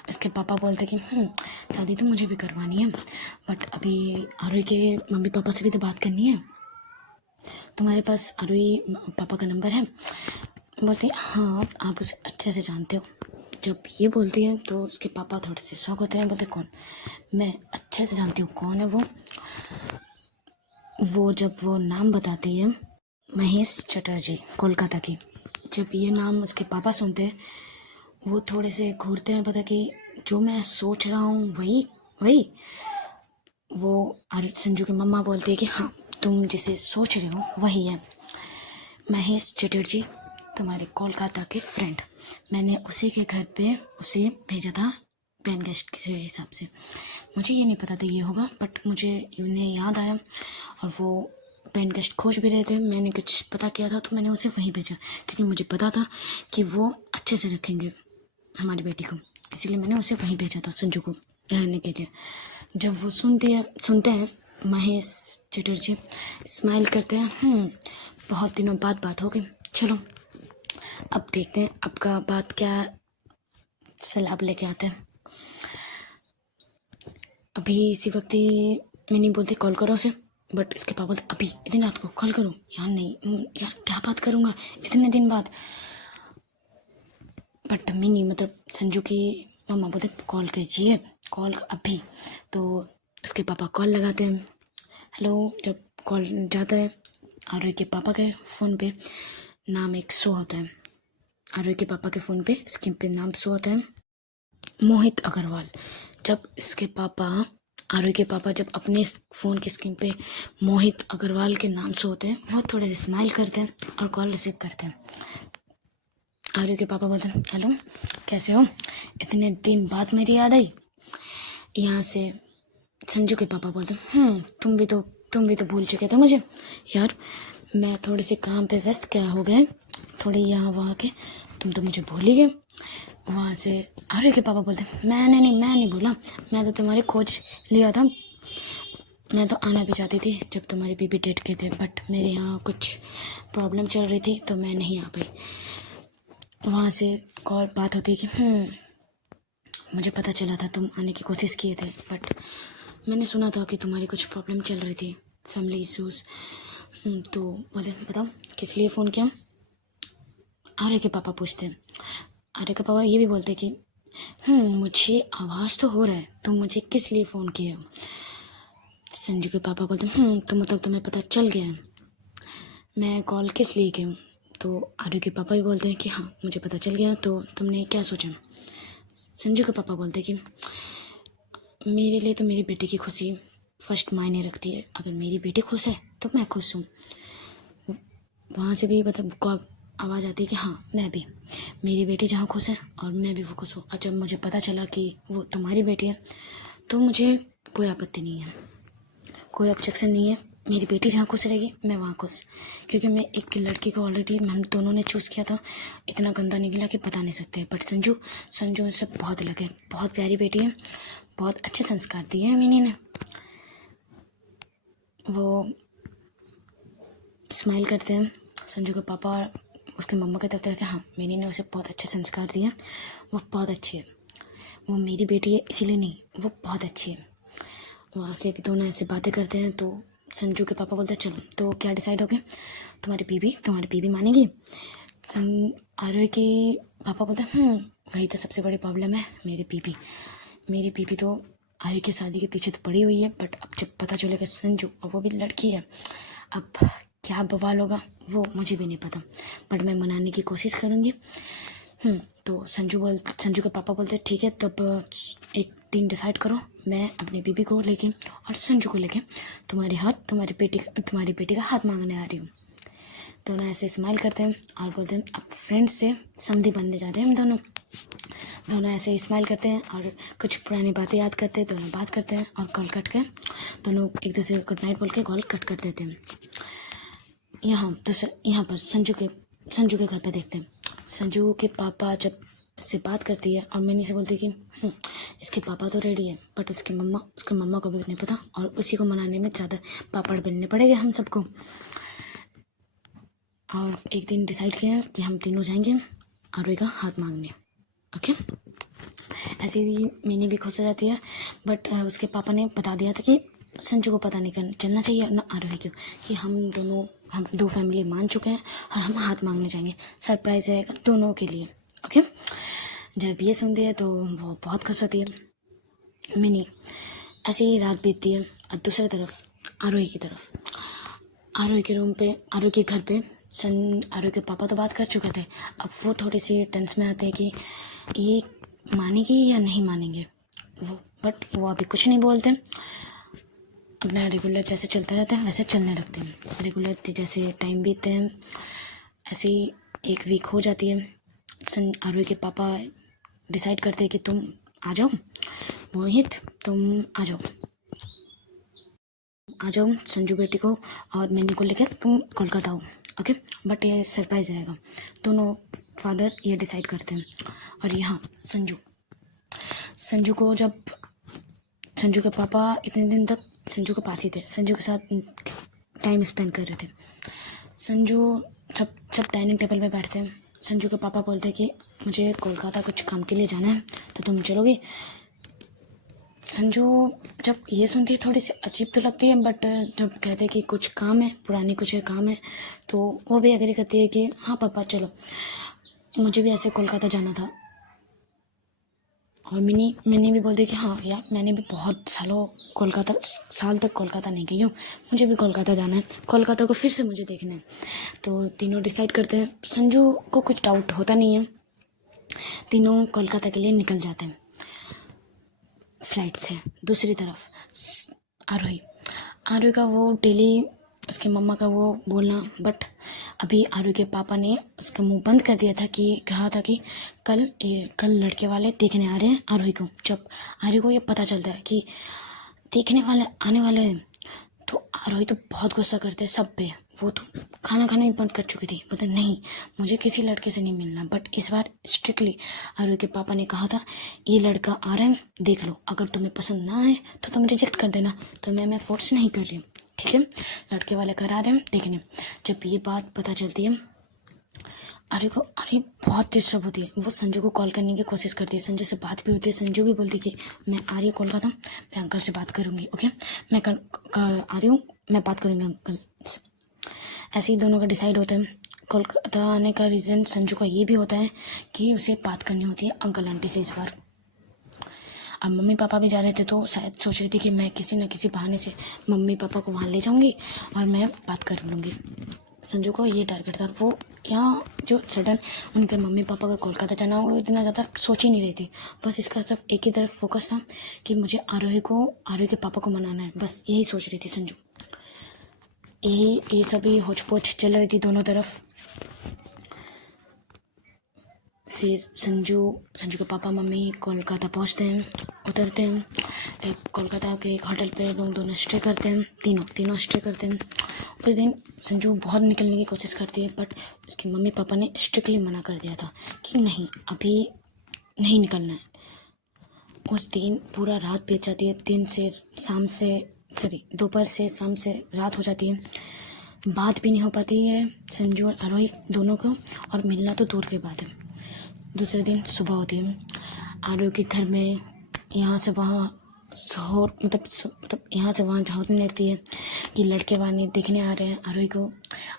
उसके पापा बोलते कि शादी तो मुझे भी करवानी है बट अभी आरोही के मम्मी पापा से भी तो बात करनी है, तुम्हारे पास आरोही पापा का नंबर है? बोलते हाँ आप उसे अच्छे से जानते हो। जब ये बोलती है तो उसके पापा थोड़े से शौक होते हैं, बोलते कौन? मैं अच्छे से जानती हूँ कौन है वो जब वो नाम बताती है महेश चटर्जी कोलकाता की, जब ये नाम उसके पापा सुनते हैं वो थोड़े से घूरते हैं, पता कि जो मैं सोच रहा हूँ वही वो संजू की मम्मा बोलती है कि हाँ तुम जिसे सोच रहे हो वही है महेश चटर्जी, तुम्हारे कोलकाता के फ्रेंड। मैंने उसी के घर पे उसे भेजा था पेन गेस्ट के हिसाब से। मुझे ये नहीं पता था ये होगा बट मुझे उन्हें याद आया और वो पेन गेस्ट खोज भी रहे थे, मैंने कुछ पता किया था तो मैंने उसे वहीं भेजा, क्योंकि मुझे पता था कि वो अच्छे से रखेंगे हमारी बेटी को, इसीलिए मैंने उसे वहीं भेजा था संजू को रहने के लिए। जब वो सुनते हैं महेश चटर्जी स्माइल करते हैं, बहुत दिनों बाद बात हो गई, चलो अब देखते हैं आपका बात क्या सलाब लेके आते हैं। अभी इसी वक्त ही मैं नहीं बोलती कॉल करो उसे, बट इसके पापा बोलते अभी इतनी रात को कॉल करूँ? यार नहीं यार क्या बात करूँगा इतने दिन बाद। बट मिनी मतलब संजू की मम्मा बोलते कॉल कीजिए कॉल अभी। तो उसके पापा कॉल लगाते हैं, हेलो। जब कॉल जाता है आरोही के पापा के फ़ोन पे नाम एक शो होता है, आरोही के पापा के फ़ोन पे स्क्रीन पे नाम शो होता है मोहित अग्रवाल। जब इसके पापा आरोही के पापा जब अपने फ़ोन की स्क्रीन पे मोहित अग्रवाल के नाम से होते हैं, वो थोड़े से स्माइल करते हैं और कॉल रिसीव करते हैं। आरोही के पापा बोलते हैं, हेलो कैसे हो, इतने दिन बाद मेरी याद आई। यहाँ से संजू के पापा बोलते हैं, तुम भी तो भूल चुके थे मुझे यार, मैं थोड़े से काम पे व्यस्त क्या हो गए, थोड़ी यहाँ वहाँ के, तुम तो मुझे भूल ही गए। वहाँ से आरोही के पापा बोलते हैं, मैं नहीं भूला, मैं तो तुम्हारी खोज लिया था, मैं तो आना भी चाहती थी जब तुम्हारे बीबी डेट के थे, बट मेरे यहाँ कुछ प्रॉब्लम चल रही थी तो मैं नहीं आ पाई। वहाँ से कॉल बात होती है कि मुझे पता चला था तुम आने की कोशिश किए थे, बट मैंने सुना था कि तुम्हारी कुछ प्रॉब्लम चल रही थी, फैमिली इश्यूज़। तो बोले बताओ किस लिए फ़ोन किया। आर्य के पापा पूछते हैं। आर्य के पापा ये भी बोलते कि मुझे आवाज़ तो हो रहा है, तुम मुझे किस लिए फ़ोन किए हो। संजू के पापा बोलते तो मतलब तुम्हें पता चल गया है मैं कॉल किस लिए की हूँ। तो आर्य के पापा भी बोलते हैं कि हाँ मुझे पता चल गया, तो तुमने क्या सोचा। संजू के पापा बोलते हैं कि मेरे लिए तो मेरी बेटी की खुशी फर्स्ट मायने रखती है, अगर मेरी बेटी खुश है तो मैं खुश हूँ। वहाँ से भी मतलब आवाज़ आती है कि हाँ मैं भी, मेरी बेटी जहाँ खुश है और मैं भी वो खुश हूँ। और जब मुझे पता चला कि वो तुम्हारी बेटी है तो मुझे कोई आपत्ति नहीं है, कोई ऑब्जेक्शन नहीं है। मेरी बेटी जहाँ खुश रहेगी मैं वहाँ खुश, क्योंकि मैं एक लड़की को ऑलरेडी हम दोनों ने चूज़ किया था, इतना गंदा निकला कि बता नहीं सकते। बट संजू से बहुत अलग है, बहुत प्यारी बेटी है, बहुत अच्छे संस्कार दिए हैं मिनी ने। वो स्माइल करते हैं संजू के पापा और उसके मम्मा की तरफ देखते हैं, हाँ मिनी ने उसे बहुत अच्छे संस्कार दिए, वो बहुत अच्छी है, वो मेरी बेटी है इसीलिए नहीं, वो बहुत अच्छी है। वहाँ से भी दोनों ऐसे बातें करते हैं। तो संजू के पापा बोलते हैं चलो तो क्या डिसाइड हो गया, तुम्हारी बीबी मानेगी। आरोही के पापा बोलते हैं वही तो सबसे बड़ी प्रॉब्लम है, मेरी बीबी तो आरोही की शादी के पीछे तो पड़ी हुई है, बट अब जब पता चलेगा संजू और वो भी लड़की है, अब क्या बवाल होगा वो मुझे भी नहीं पता, बट मैं मनाने की कोशिश करूँगी। तो संजू के पापा बोलते ठीक है, तब एक दिन डिसाइड करो, मैं अपनी बीबी को लेके और संजू को लेके तुम्हारी बेटी का हाथ मांगने आ रही हूँ। दोनों ऐसे स्माइल करते हैं और बोलते हैं अब फ्रेंड्स से समधी बनने जा रहे हैं हम दोनों ऐसे स्माइल करते हैं और कुछ पुरानी बातें याद करते हैं। दोनों बात करते हैं और कॉल कट के दोनों एक दूसरे को गुड नाइट बोल के कॉल कट कर देते हैं। यहाँ पर संजू के घर पे देखते हैं, संजू के पापा जब से बात करती है और मैंने से बोलती है कि इसके पापा तो रेडी है, बट उसके मम्मा को भी नहीं पता, और उसी को मनाने में ज़्यादा पापड़ बेलने पड़ेंगे हम सबको। और एक दिन डिसाइड किया कि हम तीनों जाएंगे आरोही का हाथ मांगने। ओके, ऐसे ही मैंने भी खुश हो जाती है, बट उसके पापा ने बता दिया था कि संजू को पता नहीं चलना चाहिए ना आरोही को, कि हम दो फैमिली मान चुके हैं और हम हाथ मांगने जाएंगे, सरप्राइज रहेगा दोनों के लिए। ओके, जब ये सुनती है तो वो बहुत खुश होती है। मिनी ऐसे ही रात बीतती है और दूसरी तरफ आरोही के घर पे आरोही के पापा तो बात कर चुके थे, अब वो थोड़ी सी टेंशन में आते हैं कि ये मानेगी या नहीं मानेंगे बट वो अभी कुछ नहीं बोलते, अपना रेगुलर जैसे चलता रहता है वैसे चलने लगते हैं। रेगुलर जैसे टाइम बीतते हैं ऐसे ही एक वीक हो जाती है। आरोही के पापा डिसाइड करते हैं कि तुम आ जाओ मोहित, तुम आ जाओ संजू बेटी को और मैनी को लेकर तुम कोलकाता आओ। ओके, बट ये सरप्राइज रहेगा, दोनों फादर ये डिसाइड करते हैं। और यहाँ संजू को जब संजू के पापा इतने दिन तक संजू के पास ही थे, संजू के साथ टाइम स्पेंड कर रहे थे। संजू सब डाइनिंग टेबल पे बैठते हैं। संजू के पापा बोलते हैं कि मुझे कोलकाता कुछ काम के लिए जाना है तो तुम चलोगे। संजू जब ये सुनती है थोड़ी सी अजीब तो लगती है, बट जब कहते हैं कि कुछ काम है, पुरानी कुछ काम है, तो वो भी एग्री करती है कि हाँ पापा चलो, मुझे भी ऐसे कोलकाता जाना था और मिनी मिनी भी बोलती कि हाँ यार मैंने भी बहुत साल तक कोलकाता नहीं गई हूँ, मुझे भी कोलकाता जाना है, कोलकाता को फिर से मुझे देखना है। तो तीनों डिसाइड करते हैं। संजू को कुछ डाउट होता नहीं है, तीनों कोलकाता के लिए निकल जाते हैं फ्लाइट से। दूसरी तरफ आरोही आरोही का वो डेली उसके मम्मा का वो बोलना, बट अभी आरोही के पापा ने उसका मुंह बंद कर दिया था कि कहा था कि कल लड़के वाले देखने आ रहे हैं आरोही को। जब आरोही को ये पता चलता है कि देखने वाले आने वाले हैं, तो आरोही तो बहुत गुस्सा करते हैं सब पे। वो तो खाना खाना ही बंद कर चुकी थी, बोलते नहीं मुझे किसी लड़के से नहीं मिलना। बट इस बार स्ट्रिक्टली आरोही के पापा ने कहा था ये लड़का आ रहा है, देख लो, अगर तुम्हें पसंद ना आए तो तुम रिजेक्ट कर देना, तो मैं फोर्स नहीं कर रही हूँ, ठीक है। लड़के वाले करा रहे हैं देखने। जब ये बात पता चलती है अरे बहुत डिस्टर्ब होती है। वो संजू को कॉल करने की कोशिश करती है, संजू से बात भी होती है। संजू भी बोलती है कि मैं आ रही हूँ कोलकाता, मैं अंकल से बात करूँगी, ओके मैं कल आ रही हूँ, मैं बात करूँगी अंकल से। ऐसे ही दोनों का डिसाइड होता है। कोलकाता आने का रीज़न संजू का ये भी होता है कि उसे बात करनी होती है अंकल आंटी से इस बार। अब मम्मी पापा भी जा रहे थे, तो शायद सोच रही थी कि मैं किसी न किसी बहाने से मम्मी पापा को वहाँ ले जाऊँगी और मैं बात कर लूँगी। संजू को ये टारगेट था। वो यहाँ जो सडन उनके मम्मी पापा का कोलकाता जाना, वो इतना ज़्यादा सोच ही नहीं रही थी। बस इसका सिर्फ एक ही तरफ फोकस था कि मुझे आरोही के पापा को मनाना है, बस यही सोच रही थी संजू। ये सभी होच-पोच चल रही थी दोनों तरफ। फिर संजू के पापा मम्मी कोलकाता पहुंचते हैं, उतरते हैं। एक कोलकाता के एक होटल पे दोनों स्टे करते हैं, तीनों स्टे करते हैं। उस दिन संजू बहुत निकलने की कोशिश करती है, बट उसके मम्मी पापा ने स्ट्रिक्टली मना कर दिया था कि नहीं अभी नहीं निकलना है। उस दिन पूरा रात बीत जाती है, दोपहर से शाम से रात हो जाती है। बात भी नहीं हो पाती है संजू और आरोही दोनों को, और मिलना तो दूर की बात है। दूसरे दिन सुबह होती है, आरोही के घर में यहाँ से वहाँ यहाँ से वहाँ झाड़ने लगती है कि लड़के वाले देखने आ रहे हैं आरोही को।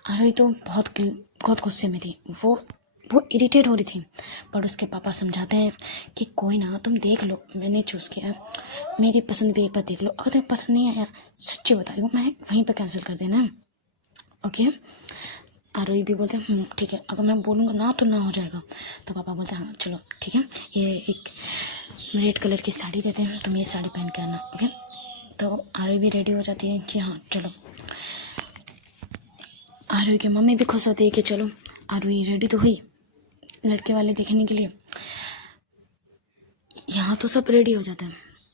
आरोही तो बहुत गुस्से में थी, वो इरिटेट हो रही थी। पर उसके पापा समझाते हैं कि कोई ना, तुम देख लो, मैंने चूज़ किया, मेरी पसंद भी एक बार देख लो, अगर तुम्हें पसंद नहीं आया सच्ची बता रही हूँ मैं वहीं पर कैंसिल कर देना, ओके। आरोही भी बोलते हैं ठीक है, अगर मैं बोलूँगा ना तो ना हो जाएगा। तो पापा बोलते हैं हाँ चलो ठीक है, ये एक रेड कलर की साड़ी देते हैं, तुम ये साड़ी पहन के आना, ओके। तो आरोही भी रेडी हो जाती है कि हाँ चलो। आरोही की मम्मी भी खुश होती है कि चलो आरोही रेडी तो हुई लड़के वाले देखने के लिए। यहाँ तो सब रेडी हो जाते हैं।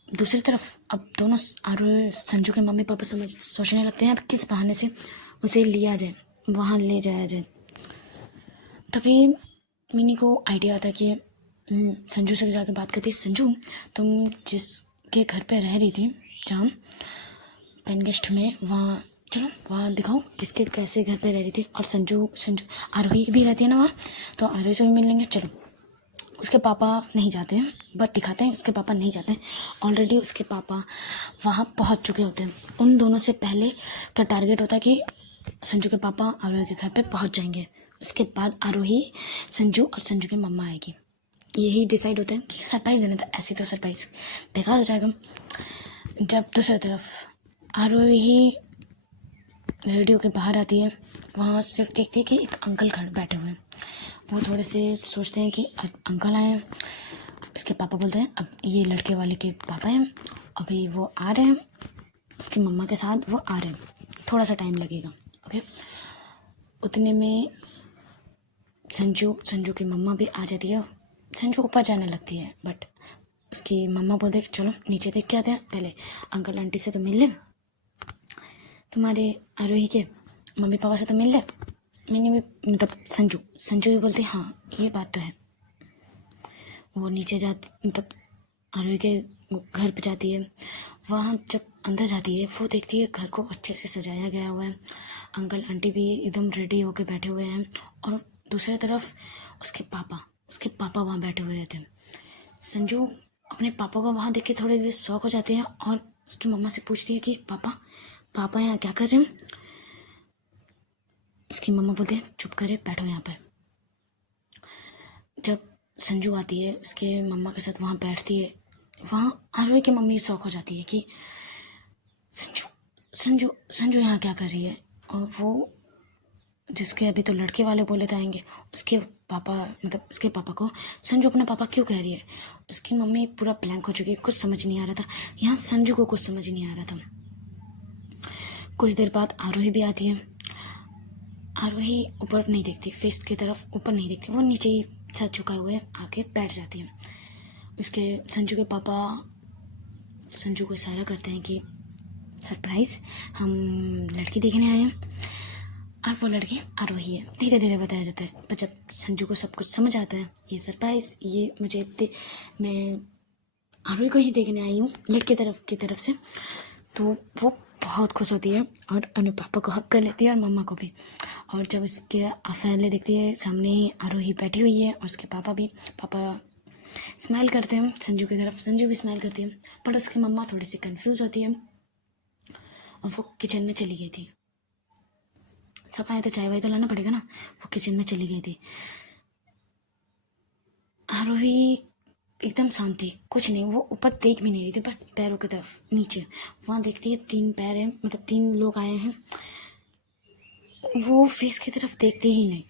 दूसरी तरफ अब दोनों आरोही संजू के मम्मी पापा सोचने लगते हैं अब किस बहाने से उसे लिया जाए, वहाँ ले जाया जाए। तभी मिनी को आइडिया आता है कि संजू से जाके बात करती है, संजू तुम जिसके घर पे रह रही थी जहाँ पेन गेस्ट में, वहाँ चलो वहाँ दिखाओ किसके कैसे घर पे रह रही थी। और संजू आरोही भी रहती है ना वहाँ, तो आरोही से भी मिल लेंगे। चलो उसके पापा नहीं जाते हैं, बस दिखाते हैं उसके पापा नहीं जाते हैं। ऑलरेडी उसके पापा वहाँ पहुँच चुके होते हैं। उन दोनों से पहले का टारगेट होता है कि संजू के पापा आरोही के घर पे पहुँच जाएंगे, उसके बाद आरोही संजू और संजू की मम्मा आएगी। यही डिसाइड होता है कि सरप्राइज़ देना था, ऐसे तो सरप्राइज़ बेकार हो जाएगा। जब दूसरी तरफ आरोही रेडियो के बाहर आती है, वहाँ सिर्फ देखती है कि एक अंकल खड़े बैठे हुए हैं। वो थोड़े से सोचते हैं कि अंकल आए हैं। उसके पापा बोलते हैं अब ये लड़के वाले के पापा हैं, अभी वो आ रहे हैं, उसकी मम्मा के साथ वो आ रहे हैं, थोड़ा सा टाइम लगेगा, ओके। उतने में संजू की मम्मा भी आ जाती है। संजू ऊपर जाने लगती है, बट उसकी मम्मा बोलते हैं चलो नीचे देख के आते हैं, पहले अंकल आंटी से तो मिल लें, तुम्हारे आरोही के मम्मी पापा से तो मिल ले। मैंने भी मतलब संजू भी बोलते हाँ ये बात तो है। वो नीचे जाती मतलब आरोही के घर पे जाती है। वहाँ जब अंदर जाती है वो देखती है घर को अच्छे से सजाया गया हुआ है, अंकल आंटी भी एकदम रेडी होके बैठे हुए हैं, और दूसरी तरफ उसके पापा वहाँ बैठे हुए रहते हैं। संजू अपने पापा को वहाँ देख के थोड़ी देर शॉक हो जाती है और उसकी मम्मा से पूछती है कि पापा यहाँ क्या कर रहे हैं। उसकी मम्मा बोलते हैं चुप करे, बैठो यहाँ पर। जब संजू आती है उसके मम्मा के साथ, वहाँ बैठती है। वहाँ आरोही की मम्मी शौक हो जाती है कि संजू संजू संजू यहाँ क्या कर रही है। और वो जिसके अभी तो लड़के वाले बोले तो आएंगे, उसके पापा मतलब उसके पापा को संजू अपना पापा क्यों कह रही है। उसकी मम्मी पूरा ब्लैंक हो चुकी है, कुछ समझ नहीं आ रहा था। यहाँ संजू को कुछ समझ नहीं आ रहा था। कुछ देर बाद आरोही भी आती है। आरोही ऊपर नहीं देखती, फेस की तरफ ऊपर नहीं देखती, वो नीचे ही सर झुकाए हुए आके बैठ जाती है। उसके संजू के पापा संजू को इशारा करते हैं कि सरप्राइज, हम लड़की देखने आए हैं। और वो लड़की आरोही है। धीरे धीरे बताया जाता है, पर जब संजू को सब कुछ समझ आता है, ये सरप्राइज, ये मैं आरोही को ही देखने आई हूँ लड़के की तरफ से, तो वो बहुत खुश होती है और अपने पापा को हक कर लेती है और मम्मा को भी। और जब इसके फैमिली देखती है, सामने आरोही बैठी हुई है और उसके पापा स्माइल करते हैं संजू की तरफ, संजू भी स्माइल करती है। पर उसकी मम्मा थोड़ी सी कंफ्यूज होती है और वो किचन में चली गई थी। सब आए तो चाय वाय तो लाना पड़ेगा ना, वो किचन में चली गई थी। आरोही एकदम शांत थी, कुछ नहीं, वो ऊपर देख भी नहीं रही थी, बस पैरों की तरफ नीचे। वहाँ देखती है 3 पैर हैं, मतलब 3 लोग आए हैं, वो फेस की तरफ देखते ही नहीं।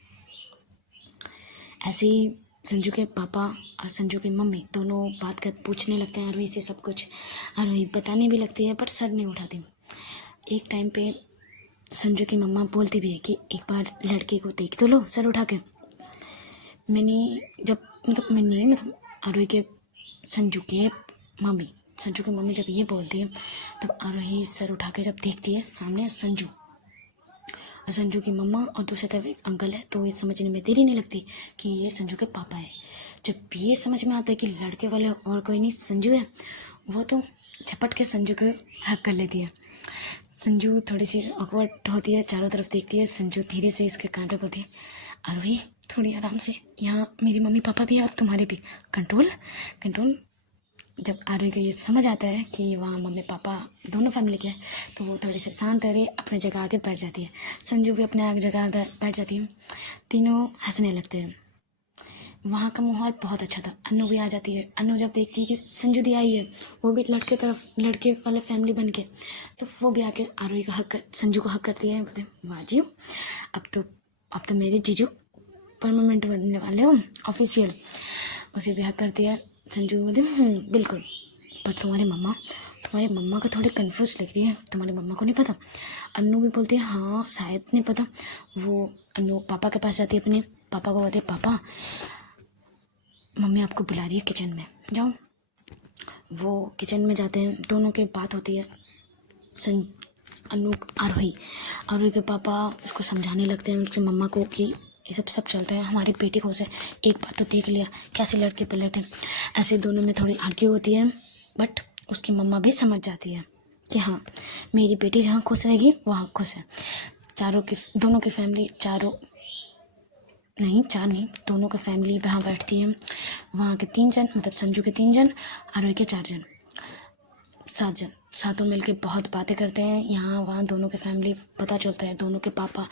ऐसे ही संजू के पापा और संजू की मम्मी दोनों बात कर पूछने लगते हैं आरोही से सब कुछ। आरोही बताने भी लगती है पर सर नहीं उठाती। एक टाइम पे संजू की मम्मा बोलती भी है कि एक बार लड़के को देख तो लो सर उठा के। आरोही के संजू की मम्मी जब ये बोलती है, तब आरोही सर उठा के जब देखती है, सामने संजू और संजू की मम्मा और दूसरी तरफ एक अंकल है। तो ये समझने में देरी नहीं लगती कि ये संजू के पापा है। जब ये समझ में आता है कि लड़के वाले और कोई नहीं संजू है, वो तो झपट के संजू को हक कर लेती है। संजू थोड़ी सी ऑकवर्ड होती है, चारों तरफ देखती है। संजू धीरे से इसके कान पे बोलती है, आरोही थोड़ी आराम से, यहाँ मेरी मम्मी पापा भी है और तुम्हारे भी, कंट्रोल। जब आरोही को ये समझ आता है कि वहाँ मम्मी पापा दोनों फैमिली के हैं, तो वो थोड़ी सी शांत रहे, अपने जगह आके बैठ जाती है। संजू भी अपने आगे जगह आगे बैठ जाती है। तीनों हंसने लगते हैं। वहाँ का माहौल बहुत अच्छा था। अनु भी आ जाती है। अनु जब देखती है कि संजू दी आई है, वो भी लड़के वाले फैमिली बन के, तो वो भी आके आरोही का संजू को हक करती है। बोलते वाह जी, अब तो मेरे जीजू परमानेंट बनने वाले हो, ऑफिशियल। उसे भी हक करती है। संजू बोलते बिल्कुल, पर तुम्हारी मम्मा को थोड़ी कंफ्यूज लग रही है, तुम्हारी मम्मा को नहीं पता। अन्नू भी बोलती है हाँ शायद नहीं पता। वो अन्नू पापा के पास जाती है, अपने पापा को बोलती है पापा मम्मी आपको बुला रही है किचन में, जाओ। वो किचन में जाते हैं, दोनों की बात होती है। आरोही के पापा उसको समझाने लगते हैं उसकी मम्मा को कि ये सब चलता है, हमारी बेटी को से एक बात तो देख लिया, कैसे लड़के पले थे। ऐसे दोनों में थोड़ी आर्ग्यू होती है, बट उसकी मम्मा भी समझ जाती है कि हाँ मेरी बेटी जहाँ खुश रहेगी वहाँ खुश है। दोनों की फैमिली दोनों की फैमिली वहाँ बैठती है। वहाँ के 3 जन, मतलब संजू के 3 जन, आरोही के 4 जन, 7 जन, सातों मिलके बहुत बातें करते हैं। यहाँ वहाँ दोनों के फैमिली पता चलता है। दोनों के पापा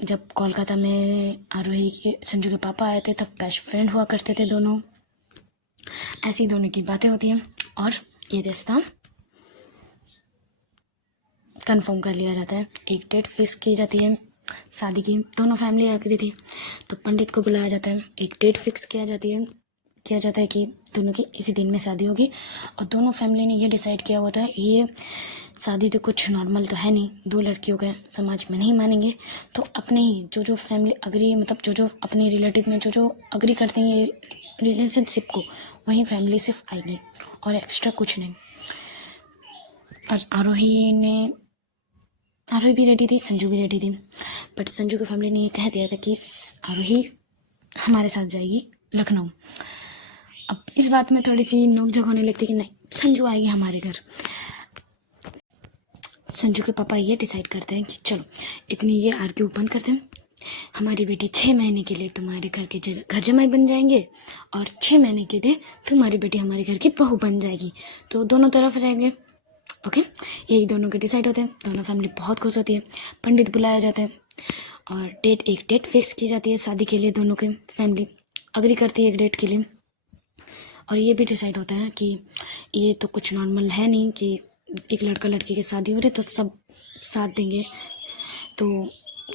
जब कोलकाता में संजू के पापा आए थे, तब बेस्ट फ्रेंड हुआ करते थे दोनों। ऐसी दोनों की बातें होती हैं और ये रिश्ता कंफर्म कर लिया जाता है। एक डेट फिक्स की जाती है शादी की, दोनों फैमिली आखिरी थी, तो पंडित को बुलाया जाता है। एक डेट फिक्स किया जाता है कि दोनों की इसी दिन में शादी होगी। और दोनों फैमिली ने ये डिसाइड किया हुआ था, ये शादी तो कुछ नॉर्मल तो है नहीं, 2 लड़कियों का समाज में नहीं मानेंगे, तो अपने ही जो फैमिली अग्री, मतलब जो अपने रिलेटिव में जो अग्री करते हैं ये रिलेशनशिप को, वही फैमिली सिर्फ आएगी और एक्स्ट्रा कुछ नहीं। और आरोही भी रेडी थी, संजू भी रेडी थी, बट संजू की फैमिली ने ये कह दिया था कि आरोही हमारे साथ जाएगी लखनऊ। अब इस बात में थोड़ी सी नोकझोंक होने लगती कि नहीं, संजू आएगी हमारे घर। संजू के पापा ये डिसाइड करते हैं कि चलो इतनी ये आर्ग्यू बंद करते हैं, हमारी बेटी 6 महीने के लिए तुम्हारे घर जमाई बन जाएंगे और 6 महीने के लिए तुम्हारी बेटी हमारे घर की बहू बन जाएगी, तो दोनों तरफ रहेंगे। ओके, यही दोनों के डिसाइड होते हैं। दोनों फैमिली बहुत खुश होती है। पंडित बुलाया जाता है और एक डेट फिक्स की जाती है शादी के लिए। दोनों के फैमिली अग्री करती है एक डेट के लिए, और ये भी डिसाइड होता है कि ये तो कुछ नॉर्मल है नहीं कि एक लड़का लड़की की शादी हो रही तो सब साथ देंगे। तो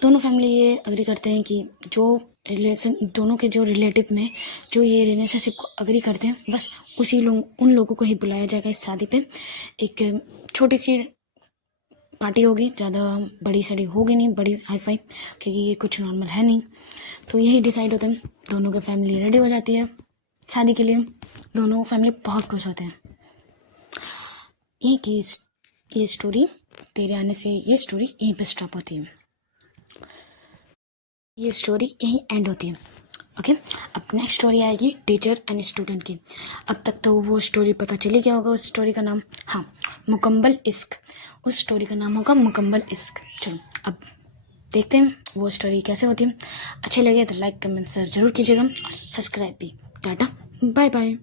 दोनों फैमिली ये अग्री करते हैं कि जो रिलेशन, दोनों के जो रिलेटिव में जो ये रिलेशनशिप को अग्री करते हैं, बस उन लोगों को ही बुलाया जाएगा इस शादी पे। एक छोटी सी पार्टी होगी, ज़्यादा बड़ी सड़ी होगी नहीं, बड़ी हाई फाई, क्योंकि ये कुछ नॉर्मल है नहीं। तो यही डिसाइड होता है, दोनों की फैमिली रेडी हो जाती है शादी के लिए, दोनों फैमिली बहुत खुश होते हैं। ये स्टोरी तेरे आने से, ये स्टोरी यहीं पे स्टॉप होती है, ये स्टोरी यहीं एंड होती है। ओके, अब नेक्स्ट स्टोरी आएगी टीचर एंड स्टूडेंट की। अब तक तो वो स्टोरी पता चली गया होगा, उस स्टोरी का नाम, हाँ, मुकम्मल इश्क। उस स्टोरी का नाम होगा मुकम्मल इश्क। चलो अब देखते हैं वो स्टोरी कैसे होती है। अच्छे लगे तो लाइक कमेंट शेयर जरूर कीजिएगा और सब्सक्राइब भी। Tata bye bye.